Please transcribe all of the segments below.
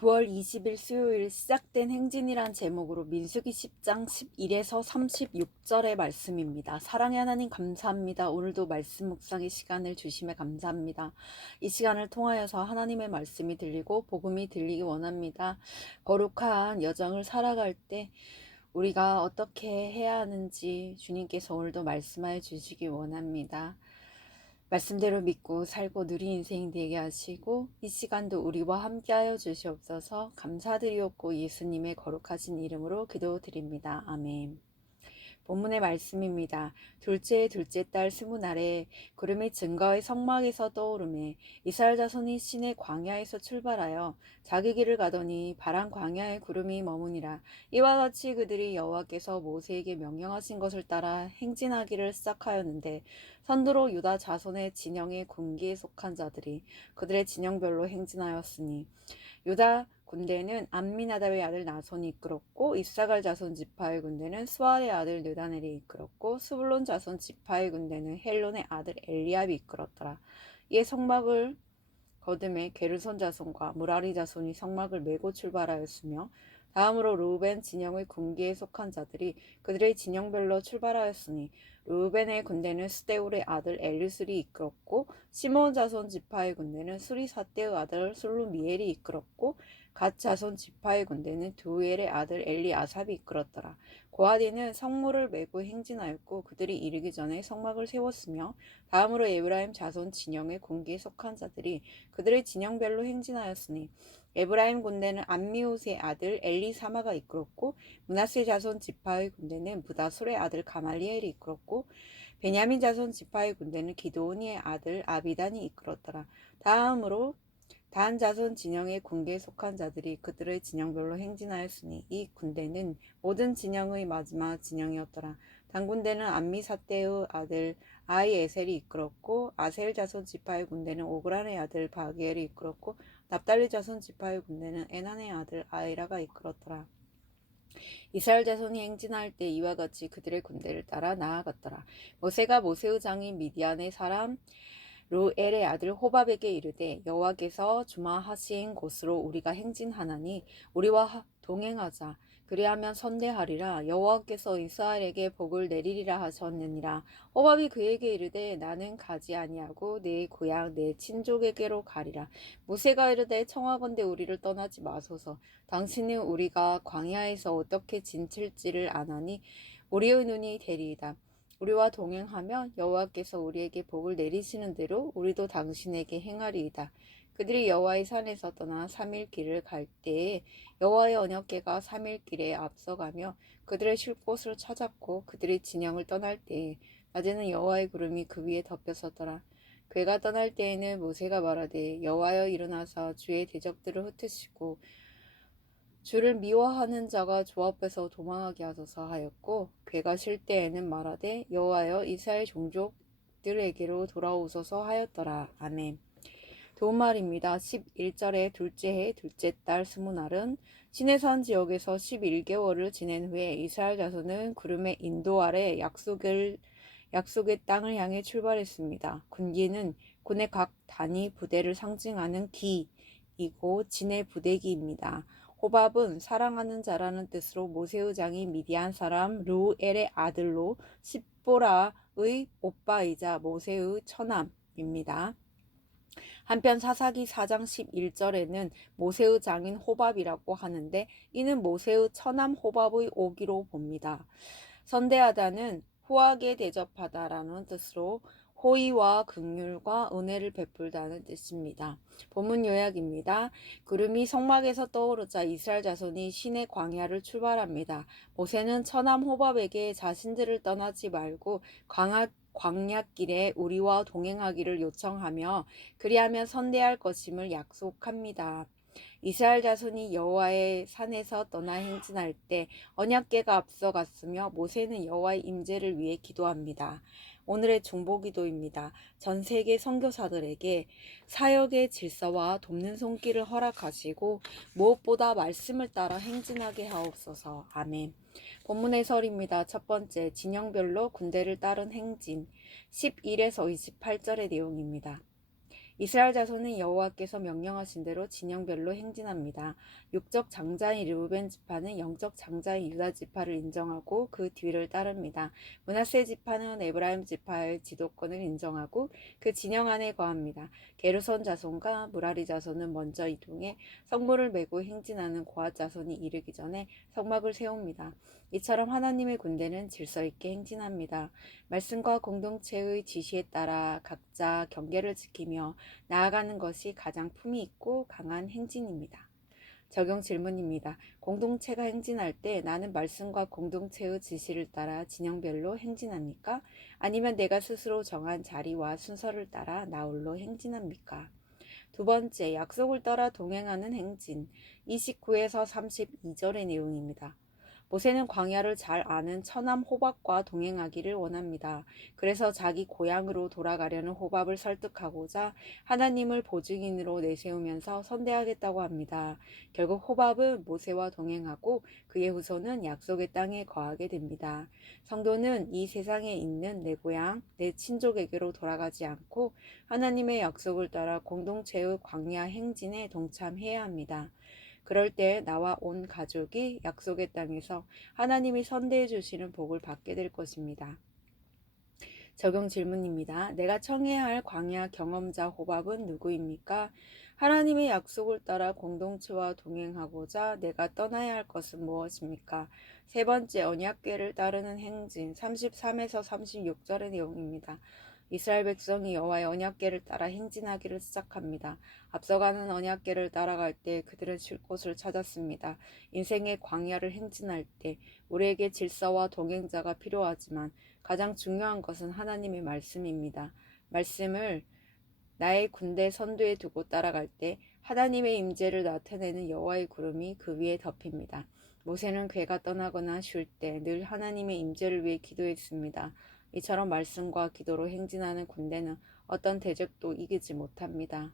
9월 20일 수요일 시작된 행진이란 제목으로 민수기 10장 11에서 36절의 말씀입니다. 사랑의 하나님 감사합니다. 오늘도 말씀 묵상의 시간을 주심에 감사합니다. 이 시간을 통하여서 하나님의 말씀이 들리고 복음이 들리기 원합니다. 거룩한 여정을 살아갈 때 우리가 어떻게 해야 하는지 주님께서 오늘도 말씀하여 주시기 원합니다. 말씀대로 믿고 살고 누린 인생 되게 하시고 이 시간도 우리와 함께하여 주시옵소서. 감사드리옵고 예수님의 거룩하신 이름으로 기도드립니다. 아멘. 본문의 말씀입니다. 둘째 달 스무날에 구름이 증거의 성막에서 떠오르매 이스라엘 자손이 시내 광야에서 출발하여 자기 길을 가더니 바란 광야에 구름이 머무니라. 이와 같이 그들이 여호와께서 모세에게 명령하신 것을 따라 행진하기를 시작하였는데 선두로 유다 자손의 진영의 군기에 속한 자들이 그들의 진영별로 행진하였으니 유다 군대는 암미나답의 아들 나손이 이끌었고 이사갈 자손 지파의 군대는 수알의 아들 느다넬이 이끌었고 스불론 자손 지파의 군대는 헬론의 아들 엘리압이 이끌었더라. 이에 성막을 거듭에 게르손 자손과 무라리 자손이 성막을 메고 출발하였으며 다음으로 르우벤 진영의 군기에 속한 자들이 그들의 진영별로 출발하였으니 르우벤의 군대는 스데울의 아들 엘리술이 이끌었고 시므온 자손 지파의 군대는 수리사떼의 아들 술루미엘이 이끌었고 갓 자손 지파의 군대는 두엘의 아들 엘리아삽이 이끌었더라. 고하디는 성물을 메고 행진하였고 그들이 이르기 전에 성막을 세웠으며 다음으로 에브라임 자손 진영의 군기에 속한 자들이 그들의 진영별로 행진하였으니 에브라임 군대는 암미옷의 아들 엘리사마가 이끌었고 므낫세 자손 지파의 군대는 부다술의 아들 가말리엘이 이끌었고 베냐민 자손 지파의 군대는 기드오니의 아들 아비단이 이끌었더라. 다음으로 단 자손 진영의 군계에 속한 자들이 그들의 진영별로 행진하였으니 이 군대는 모든 진영의 마지막 진영이었더라. 단 군대는 암미사떼의 아들 아이에셀이 이끌었고 아셀 자손 지파의 군대는 오그란의 아들 바기엘이 이끌었고 납달리 자손 지파의 군대는 에난의 아들 아이라가 이끌었더라. 이스라엘 자손이 행진할 때 이와 같이 그들의 군대를 따라 나아갔더라. 모세가 모세의 장인 미디안의 사람 루엘의 아들 호밥에게 이르되 여호와께서 주마하신 곳으로 우리가 행진하나니 우리와 동행하자. 그리하면 선대하리라. 여호와께서 이스라엘에게 복을 내리리라 하셨느니라. 호밥이 그에게 이르되 나는 가지 아니하고 내 고향 내 친족에게로 가리라. 모세가 이르되 청하건대 우리를 떠나지 마소서. 당신은 우리가 광야에서 어떻게 진칠지를 아나니 우리의 눈이 되리이다. 우리와 동행하면 여호와께서 우리에게 복을 내리시는 대로 우리도 당신에게 행하리이다. 그들이 여호와의 산에서 떠나 3일 길을 갈 때에 여호와의 언약궤가 3일 길에 앞서가며 그들의 쉴 곳을 찾았고 그들이 진영을 떠날 때에 낮에는 여호와의 구름이 그 위에 덮여서더라. 궤가 떠날 때에는 모세가 말하되 여호와여 일어나사 주의 대적들을 흩으시고 주를 미워하는 자가 주 앞에서 도망하게 하소서 하였고 궤가 쉴 때에는 말하되 여호와여 이스라엘 종족들에게로 돌아오소서 하였더라. 아멘. 도움말입니다. 11절에 둘째 해 둘째 달 스무날은 시내산 지역에서 11개월을 지낸 후에 이스라엘 자손은 구름의 인도 아래 약속의 땅을 향해 출발했습니다. 군기는 군의 각 단위 부대를 상징하는 기이고 진의 부대기입니다. 호밥은 사랑하는 자라는 뜻으로 모세의 장인 미디안 사람 루엘의 아들로 십보라의 오빠이자 모세의 처남입니다. 한편 사사기 4장 11절에는 모세의 장인 호밥이라고 하는데 이는 모세의 처남 호밥의 오기로 봅니다. 선대하다는 후하게 대접하다라는 뜻으로 호의와 긍휼과 은혜를 베풀다는 뜻입니다. 본문 요약입니다. 구름이 성막에서 떠오르자 이스라엘 자손이 시내 광야를 출발합니다. 모세는 처남 호밥에게 자신들을 떠나지 말고 광야길에 우리와 동행하기를 요청하며 그리하면 선대할 것임을 약속합니다. 이스라엘 자손이 여호와의 산에서 떠나 행진할 때 언약궤가 앞서갔으며 모세는 여호와의 임재를 위해 기도합니다. 오늘의 중보기도입니다. 전 세계 선교사들에게 사역의 질서와 돕는 손길을 허락하시고 무엇보다 말씀을 따라 행진하게 하옵소서. 아멘. 본문 해설입니다. 첫 번째, 진영별로 군대를 따른 행진 11에서 28절의 내용입니다. 이스라엘 자손은 여호와께서 명령하신 대로 진영별로 행진합니다. 육적 장자인 르우벤 지파는 영적 장자인 유다 지파를 인정하고 그 뒤를 따릅니다. 므낫세 지파는 에브라임 지파의 지도권을 인정하고 그 진영 안에 거합니다. 게르손 자손과 무라리 자손은 먼저 이동해 성물을 메고 행진하는 고앗 자손이 이르기 전에 성막을 세웁니다. 이처럼 하나님의 군대는 질서 있게 행진합니다. 말씀과 공동체의 지시에 따라 각자 경계를 지키며 나아가는 것이 가장 품위 있고 강한 행진입니다. 적용 질문입니다. 공동체가 행진할 때 나는 말씀과 공동체의 지시를 따라 진영별로 행진합니까? 아니면 내가 스스로 정한 자리와 순서를 따라 나홀로 행진합니까? 두 번째, 약속을 따라 동행하는 행진. 29에서 32절의 내용입니다. 모세는 광야를 잘 아는 처남 호밥과 동행하기를 원합니다. 그래서 자기 고향으로 돌아가려는 호밥을 설득하고자 하나님을 보증인으로 내세우면서 선대하겠다고 합니다. 결국 호밥은 모세와 동행하고 그의 후손은 약속의 땅에 거하게 됩니다. 성도는 이 세상에 있는 내 고향, 내 친족에게로 돌아가지 않고 하나님의 약속을 따라 공동체의 광야 행진에 동참해야 합니다. 그럴 때 나와 온 가족이 약속의 땅에서 하나님이 선대해 주시는 복을 받게 될 것입니다. 적용 질문입니다. 내가 청해야 할 광야 경험자 호밥은 누구입니까? 하나님의 약속을 따라 공동체와 동행하고자 내가 떠나야 할 것은 무엇입니까? 세 번째, 언약궤를 따르는 행진 33에서 36절의 내용입니다. 이스라엘 백성이 여호와의 언약궤를 따라 행진하기를 시작합니다. 앞서가는 언약궤를 따라갈 때 그들은 쉴 곳을 찾았습니다. 인생의 광야를 행진할 때 우리에게 질서와 동행자가 필요하지만 가장 중요한 것은 하나님의 말씀입니다. 말씀을 나의 군대 선두에 두고 따라갈 때 하나님의 임재를 나타내는 여호와의 구름이 그 위에 덮입니다. 모세는 궤가 떠나거나 쉴 때 늘 하나님의 임재를 위해 기도했습니다. 이처럼 말씀과 기도로 행진하는 군대는 어떤 대적도 이기지 못합니다.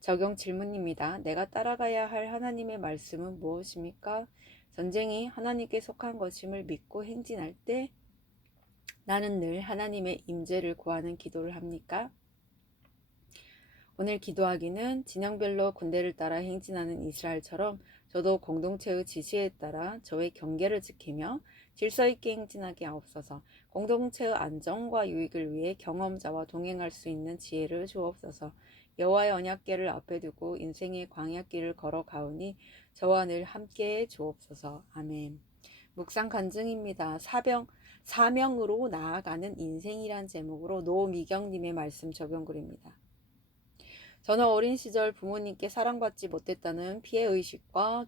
적용 질문입니다. 내가 따라가야 할 하나님의 말씀은 무엇입니까? 전쟁이 하나님께 속한 것임을 믿고 행진할 때 나는 늘 하나님의 임재를 구하는 기도를 합니까? 오늘 기도하기는 진영별로 군대를 따라 행진하는 이스라엘처럼 저도 공동체의 지시에 따라 저의 경계를 지키며 질서 있게 행진하게 하옵소서. 공동체의 안정과 유익을 위해 경험자와 동행할 수 있는 지혜를 주옵소서. 여호와의 언약궤를 앞에 두고 인생의 광야길을 걸어가오니 저와 늘 함께해 주옵소서. 아멘. 묵상 간증입니다. 사명으로 나아가는 인생이란 제목으로 노미경님의 말씀 적용글입니다. 저는 어린 시절 부모님께 사랑받지 못했다는 피해의식과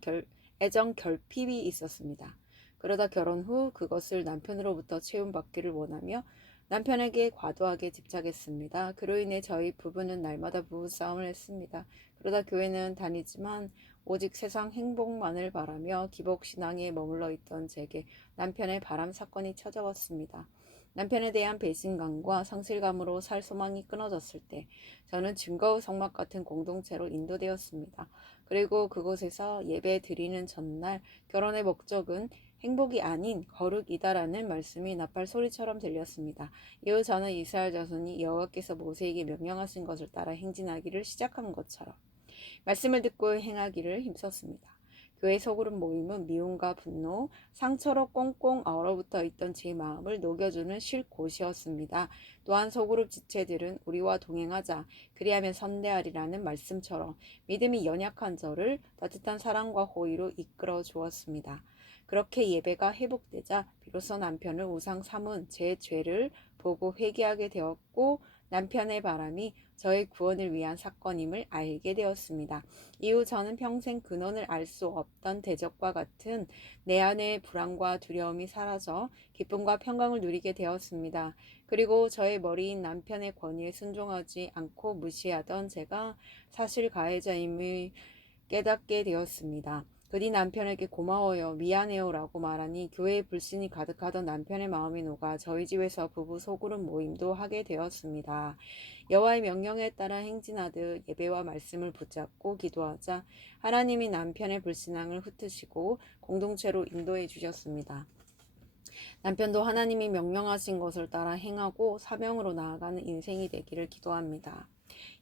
애정 결핍이 있었습니다. 그러다 결혼 후 그것을 남편으로부터 채움받기를 원하며 남편에게 과도하게 집착했습니다. 그로 인해 저희 부부는 날마다 부부싸움을 했습니다. 그러다 교회는 다니지만 오직 세상 행복만을 바라며 기복신앙에 머물러 있던 제게 남편의 바람 사건이 찾아왔습니다. 남편에 대한 배신감과 상실감으로 살 소망이 끊어졌을 때 저는 증거의 성막 같은 공동체로 인도되었습니다. 그리고 그곳에서 예배 드리는 전날 결혼의 목적은 행복이 아닌 거룩이다라는 말씀이 나팔 소리처럼 들렸습니다. 이후 저는 이스라엘 자손이 여호와께서 모세에게 명령하신 것을 따라 행진하기를 시작한 것처럼 말씀을 듣고 행하기를 힘썼습니다. 교회 소그룹 모임은 미움과 분노, 상처로 꽁꽁 얼어붙어 있던 제 마음을 녹여주는 쉴 곳이었습니다. 또한 소그룹 지체들은 우리와 동행하자, 그리하면 선대하리라는 말씀처럼 믿음이 연약한 저를 따뜻한 사랑과 호의로 이끌어 주었습니다. 그렇게 예배가 회복되자 비로소 남편을 우상 삼은 제 죄를 보고 회개하게 되었고 남편의 바람이 저의 구원을 위한 사건임을 알게 되었습니다. 이후 저는 평생 근원을 알 수 없던 대적과 같은 내 안의 불안과 두려움이 사라져 기쁨과 평강을 누리게 되었습니다. 그리고 저의 머리인 남편의 권위에 순종하지 않고 무시하던 제가 사실 가해자임을 깨닫게 되었습니다. 그뒤 남편에게 고마워요, 미안해요 라고 말하니 교회에 불신이 가득하던 남편의 마음이 녹아 저희 집에서 부부 소그룹 모임도 하게 되었습니다. 여호와의 명령에 따라 행진하듯 예배와 말씀을 붙잡고 기도하자 하나님이 남편의 불신앙을 흩으시고 공동체로 인도해 주셨습니다. 남편도 하나님이 명령하신 것을 따라 행하고 사명으로 나아가는 인생이 되기를 기도합니다.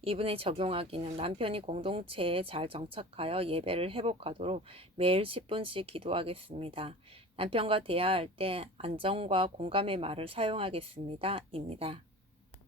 이분에 적용하기는 남편이 공동체에 잘 정착하여 예배를 회복하도록 매일 10분씩 기도하겠습니다. 남편과 대화할 때 안정과 공감의 말을 사용하겠습니다. 입니다.